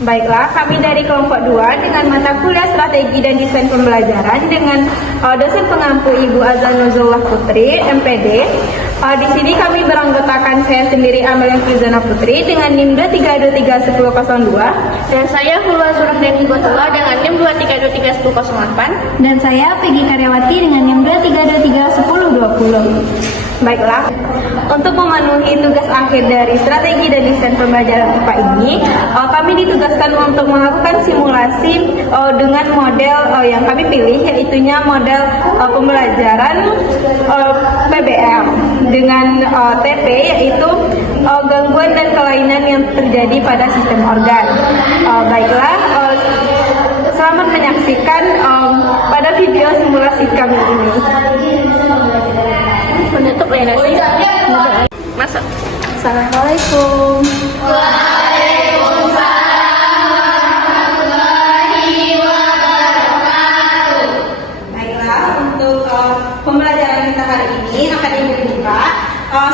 Baiklah, kami dari kelompok 2 dengan mata kuliah strategi dan desain pembelajaran dengan dosen pengampu Ibu Azan Nuzullah Putri, MPD. Di sini kami beranggotakan saya sendiri Amelia Frizana Putri dengan NIM 2323102 dan saya Hulwa Zurafdani Botullah dengan NIM 2323108 dan saya Peggy Karyawati dengan NIM 2323120. Baiklah, untuk memenuhi tugas akhir dari strategi dan desain pembelajaran IPA ini, kami ditugaskan untuk melakukan simulasi dengan model yang kami pilih, yaitunya model pembelajaran PBL dengan TP, yaitu gangguan dan kelainan yang terjadi pada sistem organ. Baiklah, selamat menyaksikan pada video simulasi kami ini. Menutup layanasi. Masuk. Assalamualaikum. Baiklah, untuk pembelajaran kita hari ini akan Ibu buka.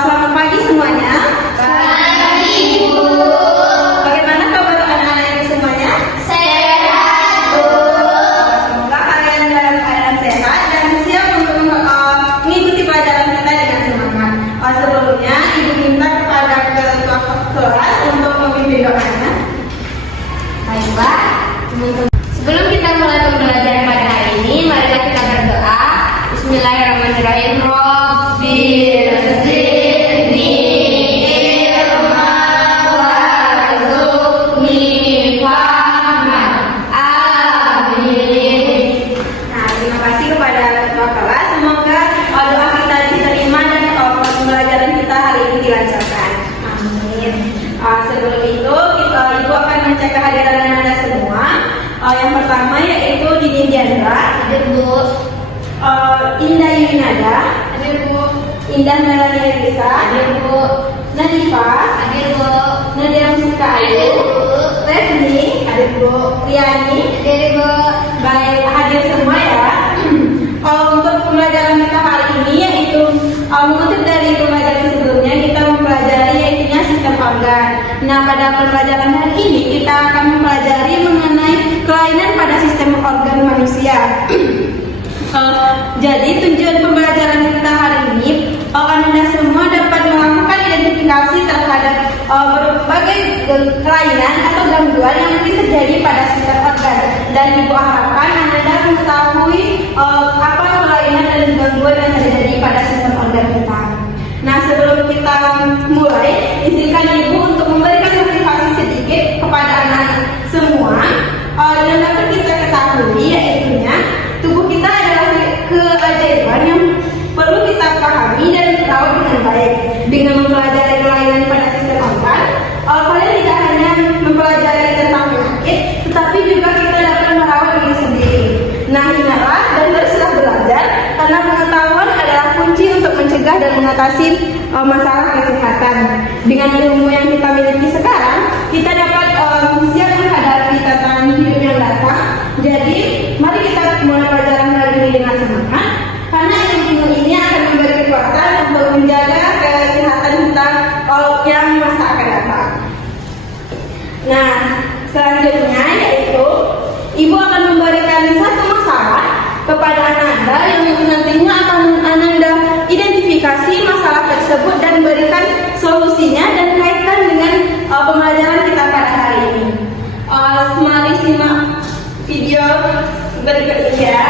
Selamat pagi semuanya. Pagi, Ibu. Bagaimana kabar anak-anak ini semuanya? Sehat, Bu. Semoga kalian dalam keadaan sehat dan siap untuk mengikuti pelajaran kita dengan semangat. Sebelumnya, Ibu minta kepada ketua kelas untuk memimpin doanya. Baiklah, teman-teman. Sebelum kita mulai pembelajaran pada hari ini, marilah kita berdoa. Bismillahirrahmanirrahim. Rabbil zidni ilman warzuqni fahman. Amin. Nah, terima kasih kepada ketua kelas. Semoga doa kita diterima dan pembelajaran kita hari ini dilancarkan. Amin. Sebelum itu, Ibu akan mengecek kehadiran Anda semua. Yang pertama yaitu Dini Diandra, Hadir, Bu. Indah Yunada, Hadir, Bu. Indah Melani Elisa, Hadir, Bu. Nadifa, Hadir, Bu. Nadia Musika Hadir, Ayu, Bu. Revni, hadir Bu, Riani, Hadir, Bu. baik hadir semua ya. Untuk pembelajaran kita hari ini yaitu mengutip dari pembelajaran sebelumnya kita mempelajari yaitunya sistem organ. Nah, pada pembelajaran hari ini kita akan mempelajari mengenai kelainan pada sistem organ manusia. Jadi tujuan pembelajaran kita hari ini Anda semua dapat melakukan identifikasi terhadap berbagai kelainan atau gangguan yang mungkin terjadi pada sistem organ, dan Ibu harapkan Anda mengetahui apa kelainan dan gangguan yang terjadi pada sistem organ kita. Nah, sebelum kita mulai, izinkan Ibu untuk memberikan motivasi sedikit kepada anak semua yang dapat kita ketahui, yaitunya tubuh kita adalah keajaiban yang perlu kita pahami dan rawat dengan baik. Dengan mempelajari kelainan pada sistem organ, kalian tidak hanya mempelajari tentang penyakit, tetapi juga kita dapat merawat diri sendiri. Nah, ingatlah dan teruslah belajar, karena pengetahuan adalah kunci untuk mencegah dan mengatasi masalah kesehatan. Dengan ilmu yang kita miliki sekarang, kita dapat siap menghadapi tantangan hidup yang datang. Jadi, mari kita mulai pelajaran hari ini dengan semangat, karena ilmu ini akan memberi kekuatan untuk menjaga kesehatan kita yang masa akan datang. Nah, selanjutnya yaitu Ibu akan memberikan satu masalah kepada Anda yang nantinya akan Anda identifikasi masalah tersebut dan berikan solusinya dan kaitkan dengan pembelajaran kita pada hari ini. Mari simak video berikut ini ya.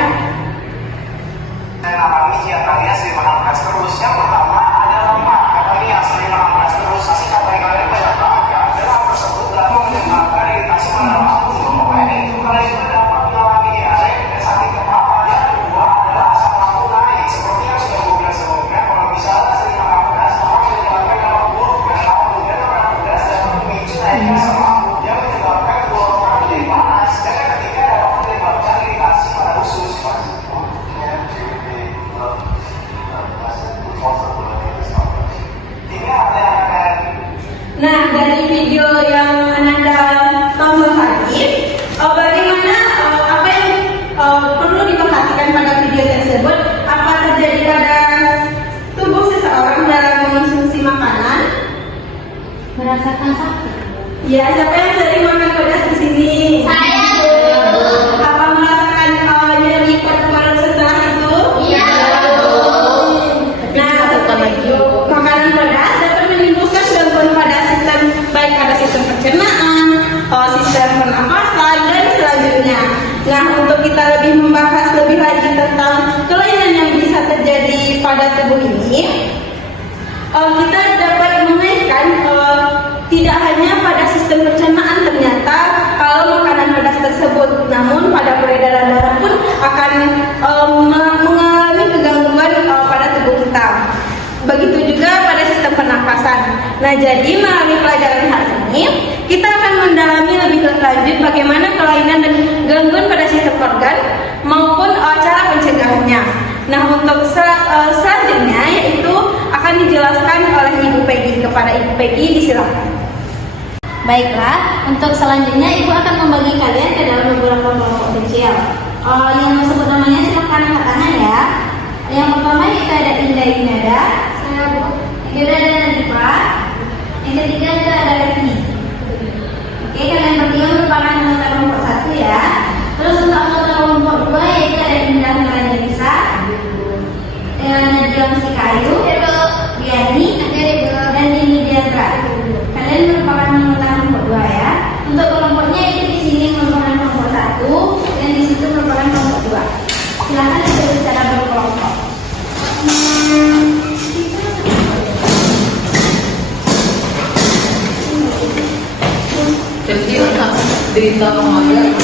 Saya alami diantaranya sering makan beras terus. Yang pertama ada lemak. Katanya yang sering makan beras terus, pasti katanya kalian banyak banget kan. Dan hal tersebut dapat menyebabkan iritasi pada lambung. Pokoknya itu kalian sudah dapat mengalami diare dan sakit kepala. Yang kedua adalah asam lambung naik. Seperti yang sudah gue bilang sebelumnya, kalau misalnya sering makan beras, maka bisa menyebabkan lambung dan lambung dan makan beras dapat memicu naiknya asam lambung yang menyebabkan tenggorokan menjadi panas. Dan yang ketiga dapat menyebabkan iritasi pada usus. Nah, dari video yang Anda tonton tadi, bagaimana apa yang perlu diperhatikan pada video tersebut? Apa terjadi pada tubuh seseorang dalam mengonsumsi makanan? Merasakan sakit. Ya, siapa yang sering makan pedas di sini? sistem pernafasan dan selanjutnya. Nah, untuk kita lebih membahas lebih lanjut tentang kelainan yang bisa terjadi pada tubuh ini, kita dapat mengaitkan tidak hanya pada sistem pencernaan ternyata kalau makanan pedas tersebut, namun pada peredaran darah pun akan mengalami kegangguan pada tubuh kita. Begitu juga pada sistem pernafasan. Nah, jadi melalui pelajaran hari ini kita akan mendalami lebih lanjut bagaimana kelainan dan gangguan pada sistem organ maupun cara pencegahannya. Nah, untuk selanjutnya yaitu akan dijelaskan oleh Ibu Peggy. Kepada Ibu Peggy disilakan. Baiklah, untuk selanjutnya Ibu akan membagi kalian ke dalam beberapa kelompok kecil. Yang disebut namanya silahkan angkat tangan ya. Yang pertama itu ada Indah Inada, saya Bu. Yang kedua ada Nadifa. Yang ketiga itu ada Rifni. Oke, kalian bertiga merupakan anggota kelompok 1 ya. Terus untuk anggota kelompok 2 yaitu ada Indah Nurlanisa, Najwa Sikayu, Biani, dan Dini Diandra. Kalian merupakan anggota kelompok 2 ya. Untuk kelompoknya itu di sini merupakan kelompok 1 dan di situ merupakan kelompok 2. Silakan disebut secara berkelompok. Jadi anak cerita mengajar.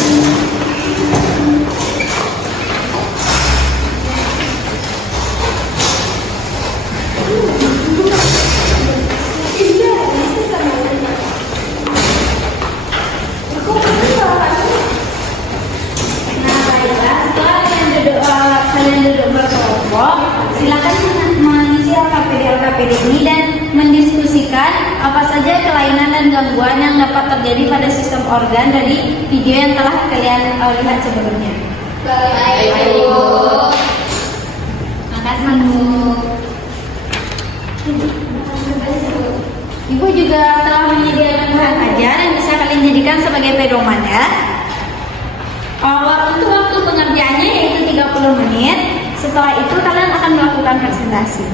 Nah, baiklah, setelah kalian duduk berkelompok, silakan mengisi LKPD ini dan mendiskusikan apa saja kelainan dan gangguan yang dapat terjadi pada sistem organ dari video yang telah kalian lihat sebelumnya. Baik, Ibu. Makasih, Bu. Ibu juga telah menyediakan bahan ajar yang bisa kalian jadikan sebagai pedoman ya. Waktu pengerjaannya yaitu 30 menit. Setelah itu kalian akan melakukan presentasi.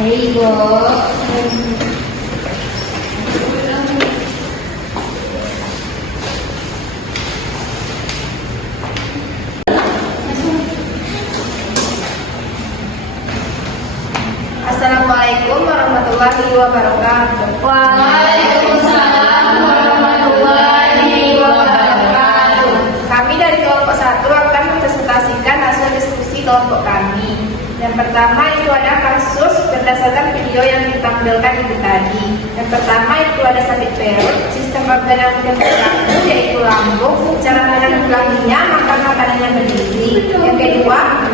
Baik, Bu. Assalamualaikum warahmatullahi wabarakatuh. Waalaikumsalam warahmatullahi wabarakatuh. Kami dari kelompok 1 akan mempresentasikan hasil diskusi kelompok kami. Yang pertama itu ada kasus berdasarkan video yang ditampilkan itu tadi. Yang pertama itu ada sakit perut, sistem organ yang terganggu yaitu lambung, cara menanggulanginya makan makanannya berdiri. Yang kedua,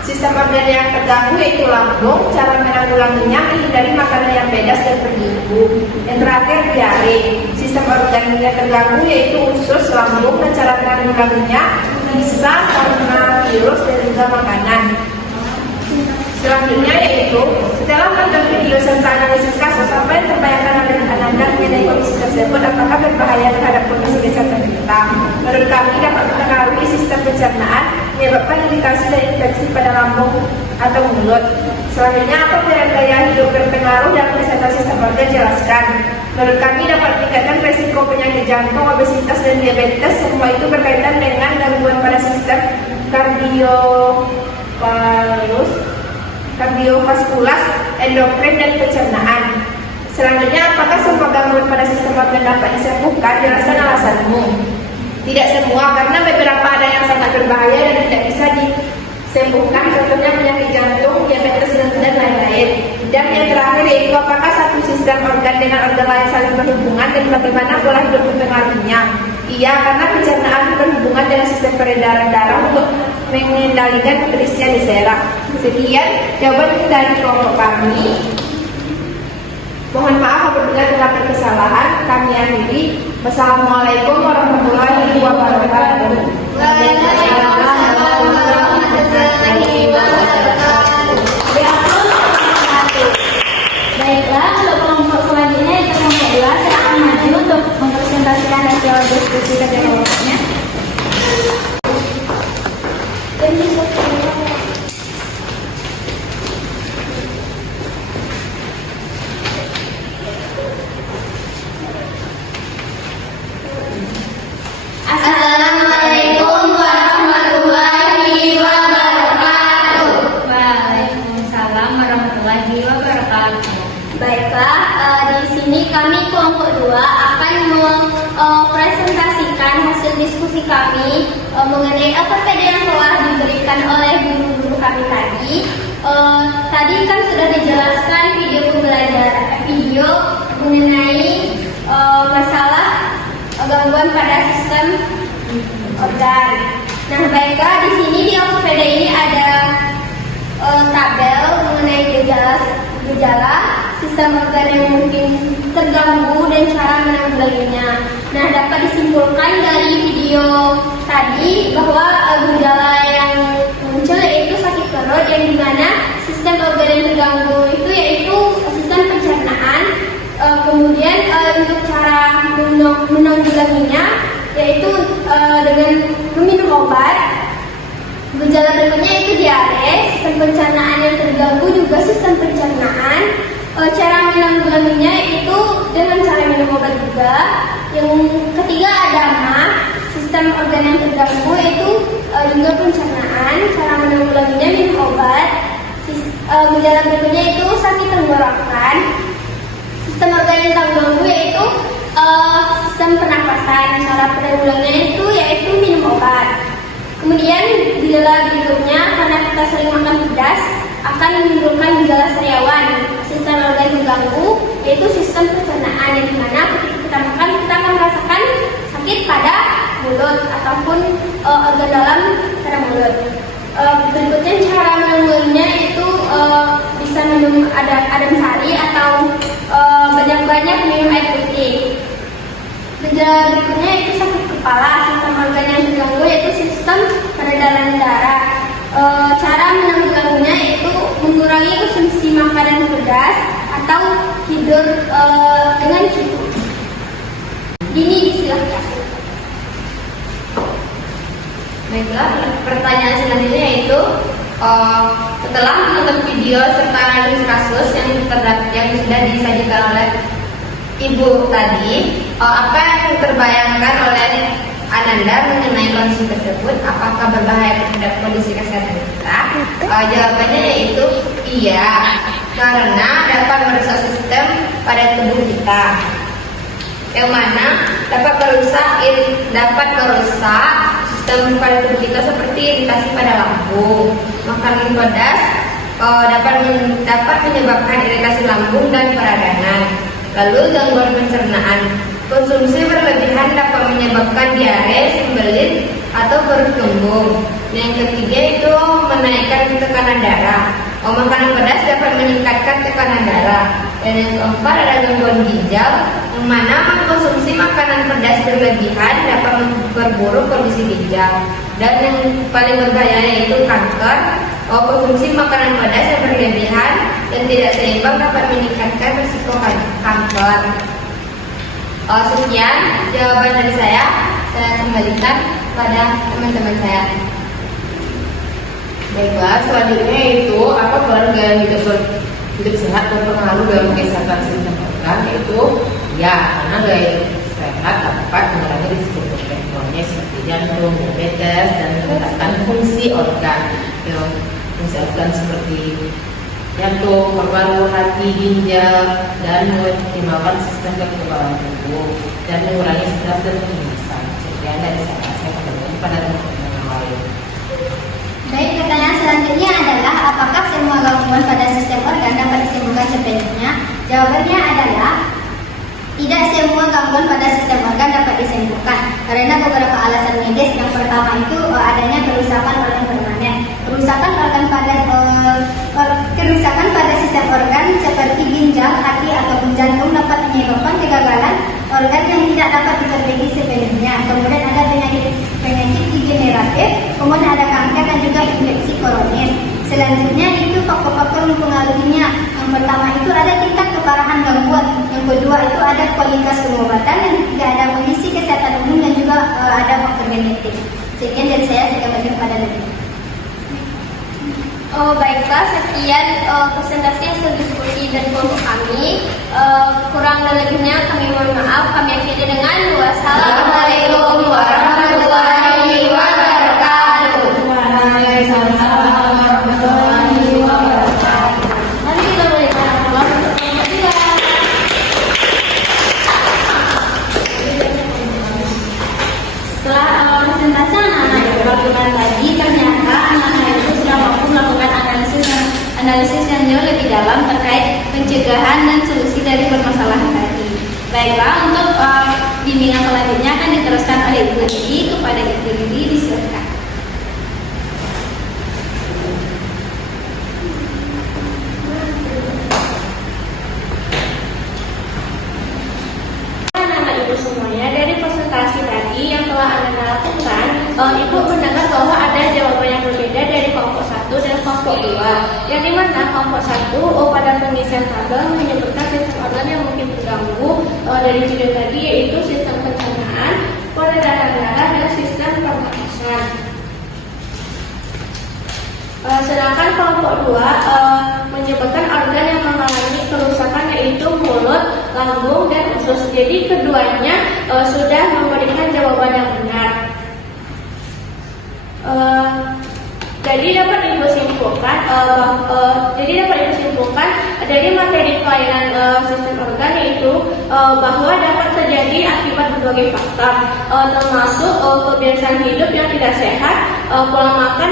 sistem organ yang terganggu yaitu lambung, cara menanggulanginya menghindari makanan yang pedas dan bergilgu. Yang terakhir diare, sistem organ yang terganggu yaitu usus, lambung, dan cara menanggulanginya bisa karena virus dan juga makanan. Selanjutnya yaitu setelah menonton video serta analisis kasus apa yang terbayangkan oleh Anda mengenai kondisi tersebut apakah berbahaya terhadap kondisi kesehatan kita. Menurut kami dapat mempengaruhi sistem pencernaan, menyebabkan iritasi dan infeksi pada lambung atau mulut. Selanjutnya apa peran gaya hidup berpengaruh dalam kesehatan sistem organ, jelaskan. Menurut kami dapat meningkatkan resiko penyakit jantung, obesitas dan diabetes. Semua itu berkaitan dengan gangguan pada sistem kardiovaskular, endokrin, dan pencernaan. Selanjutnya, apakah semua gangguan pada sistem organ dapat disembuhkan? Jelaskan alasanmu. Tidak semua, karena beberapa ada yang sangat berbahaya dan tidak bisa disembuhkan, contohnya penyakit jantung, diabetes, dan lain-lain. Dan yang terakhir yaitu apakah satu sistem organ dengan organ lain saling berhubungan dan bagaimana pola hidup mempengaruhinya? Iya, karena pencernaan berhubungan dengan sistem peredaran darah untuk mengendalikan nutrisi di saraf. Sekian jawaban dari kelompok kami. Mohon maaf apabila terdapat kesalahan. Kami akhiri. Wassalamualaikum warahmatullahi wabarakatuh. Waalaikumsalam warahmatullahi wabarakatuh. Baiklah, untuk kelompok selanjutnya itu kelompok 2, saya akan maju untuk mempresentasikan hasil diskusi kerja kelompoknya. Assalamualaikum warahmatullahi wabarakatuh. Waalaikumsalam warahmatullahi wabarakatuh. Baiklah, di sini kami kelompok 2 akan mempresentasikan hasil diskusi kami mengenai APPD yang telah diberikan oleh guru-guru kami tadi. Tadi kan sudah dijelaskan video mengenai masalah gangguan pada sistem organ. Nah, baiklah, di sini di APPD ini ada tabel mengenai gejala sistem organ yang mungkin terganggu dan cara menanggulanginya. Nah, dapat disimpulkan dari video tadi bahwa gejala yang muncul yaitu sakit perut, yang dimana sistem organ yang terganggu itu yaitu sistem pencernaan. Kemudian untuk cara menanggulanginya yaitu dengan meminum obat. Gejala berikutnya itu diare, sistem pencernaan yang terganggu juga sistem pencernaan. Cara menanggulanginya itu dengan cara minum obat juga. Yang ketiga ada MAH, sistem organ yang terganggu itu juga pencernaan. Cara menanggulanginya minum obat. Gejala berikutnya itu sakit tenggorokan. Sistem organ yang terganggu yaitu sistem pernapasan. Cara penanggulangannya itu yaitu minum obat. Kemudian gejala berikutnya karena kita sering makan pedas akan menimbulkan gejala sariawan. Sistem organ terganggu yaitu sistem pencernaan, yang dimana ketika kita makan kita akan merasakan sakit pada mulut ataupun organ dalam pada mulut. Berikutnya cara menanggulanginya itu bisa minum adem sari atau banyak-banyak minum air putih. Gejala berikutnya itu sakit kepala. Sistem organ yang terganggu yaitu sistem peredaran darah. Cara menanggulanginya itu mengurangi konsumsi makanan pedas atau tidur dengan cukup. Dini, silakan. Baiklah, pertanyaan selanjutnya yaitu Setelah menonton video serta analisis kasus yang sudah disajikan oleh Ibu tadi, apa yang terbayangkan oleh Ananda mengenai kondisi tersebut? Apakah berbahaya terhadap kondisi kesehatan kita? Jawabannya yaitu iya, karena dapat merusak sistem pada tubuh kita, yang mana dapat merusak sistem pada tubuh kita seperti iritasi pada lambung. Makanan pedas dapat menyebabkan iritasi lambung dan peradangan. Lalu gangguan pencernaan. Konsumsi berlebihan dapat menyebabkan diare, sembelit, atau perut kembung. Yang ketiga itu menaikkan tekanan darah. Makanan pedas dapat meningkatkan tekanan darah. Dan yang keempat ada gangguan ginjal, yang mana mengkonsumsi makanan pedas berlebihan dapat memperburuk kondisi ginjal. Dan yang paling berbahaya yaitu kanker. Konsumsi makanan pedas yang berlebihan dan tidak seimbang dapat meningkatkan risiko kanker. Sekian jawaban dari saya kembalikan pada teman-teman saya. Baiklah, selanjutnya itu apa peran gaya hidup sehat berpengaruh dalam kesehatan sistem organ? Yaitu ya, karena gaya hidup sehat dapat mengurangi risiko kronis seperti jantung, diabetes, dan meningkatkan fungsi organ. Fungsi organ seperti jantung, paru-paru, hati, ginjal, dan mengoptimalkan sistem kekebalan tubuh dan mengurangi stres dan kecemasan. Sekian dari saya kembali pada teman-teman yang lain. Baik, pertanyaan selanjutnya adalah apakah semua gangguan pada sistem organ dapat disembuhkan sepenuhnya? Jawabannya adalah tidak semua gangguan pada sistem organ dapat disembuhkan karena beberapa alasan medis. Yang pertama itu adanya kerusakan organ permanen. Kerusakan pada sistem organ seperti ginjal, hati ataupun jantung dapat menyebabkan kegagalan organ yang tidak dapat diperbaiki sepenuhnya. Kemudian ada penyakit degeneratif, kemudian ada kanker dan juga infeksi kronis. Selanjutnya itu faktor-faktor mempengaruhinya. Yang pertama itu ada tingkat keparahan gangguan. Yang kedua itu ada kualitas pengobatan. Yang ketiga ada kondisi kesehatan umum dan juga ada faktor genetik. Sekian dari saya kembali pada lagi. Baiklah, sekian presentasi hasil diskusi dari kelompok kami. Kurang dan lebihnya kami mohon maaf. Kami akhiri dengan wassalamualaikum warahmatullahi wabarakatuh. Waalaikumsalam warahmatullahi wabarakatuh. Mari kita berikan aplaus untuk kelompok 2. Setelah presentasi anak-anak yang berkenan tadi, ternyata anak-anak itu sudah mampu melakukan analisis yang jauh lebih dalam terkait pencegahan dan solusi dari permasalahan tadi. Baiklah, untuk bimbingan selanjutnya akan diteruskan oleh Ibu Lili. Kepada Ibu Lili disilakan. Anak-anak Ibu semuanya, dari presentasi tadi yang telah Anda lakukan, Ibu mendengar bahwa ada jawaban yang berbeda dari kelompok 1 dan kelompok 2. Yang dimana kelompok 1 pada pengisian tabel menyebutkan sistem organ yang mungkin terganggu dari video tadi, yaitu sistem pencernaan, peredaran darah, dan sistem pernapasan. Sedangkan kelompok 2 menyebutkan organ yang mengalami kerusakan, yaitu mulut, lambung, dan usus. Jadi keduanya sudah memberikan jawaban yang benar. Jadi dapat Ibu simpulkan dari materi kelainan sistem organ, yaitu bahwa dapat terjadi akibat berbagai faktor, termasuk kebiasaan hidup yang tidak sehat, pola makan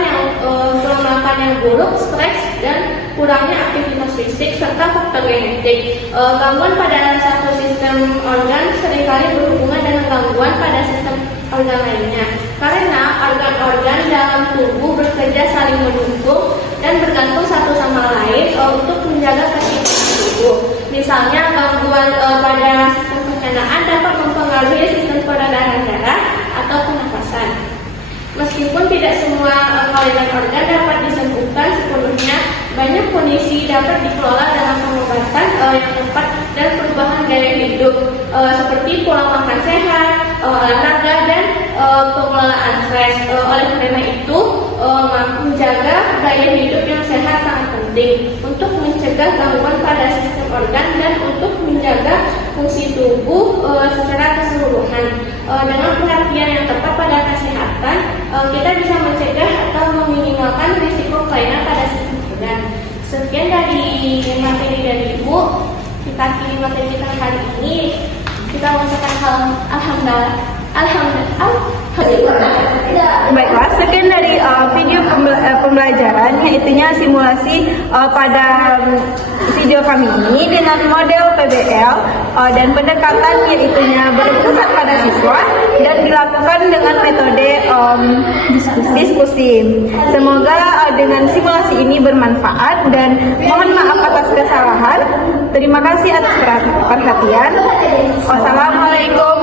yang buruk, stres, dan kurangnya aktivitas fisik, serta faktor genetik. Gangguan pada satu sistem organ seringkali berhubungan dengan gangguan pada sistem organ lainnya, karena organ-organ dalam tubuh bekerja saling mendukung dan bergantung satu sama lain untuk menjaga keseimbangan tubuh. Misalnya gangguan pada sistem pencernaan dapat mempengaruhi sistem peredaran darah atau pernapasan. Meskipun tidak semua kelainan organ dapat disembuhkan sepenuhnya, banyak kondisi dapat dikelola dengan pengobatan yang tepat dan perubahan gaya hidup, seperti pola makan sehat, olahraga, dan pengelolaan stres. Oleh karena itu, menjaga gaya hidup yang sehat sangat penting untuk mencegah gangguan pada sistem organ dan untuk menjaga fungsi tubuh secara keseluruhan. Dengan perhatian yang tepat pada kesehatan, kita bisa mencegah atau meminimalkan risiko kelainan pada sistem organ. Sekian dari materi dari Ibu. Kita akhiri materi kita hari ini. Kita mengucapkan alhamdulillah. Baiklah, sekian dari video pembelajaran, yaitunya simulasi pada video kami ini dengan model PBL dan pendekatan yaitunya berpusat pada siswa dan dilakukan dengan metode diskusi. Semoga dengan simulasi ini bermanfaat dan mohon maaf atas kesalahan. Terima kasih atas perhatian. Wassalamualaikum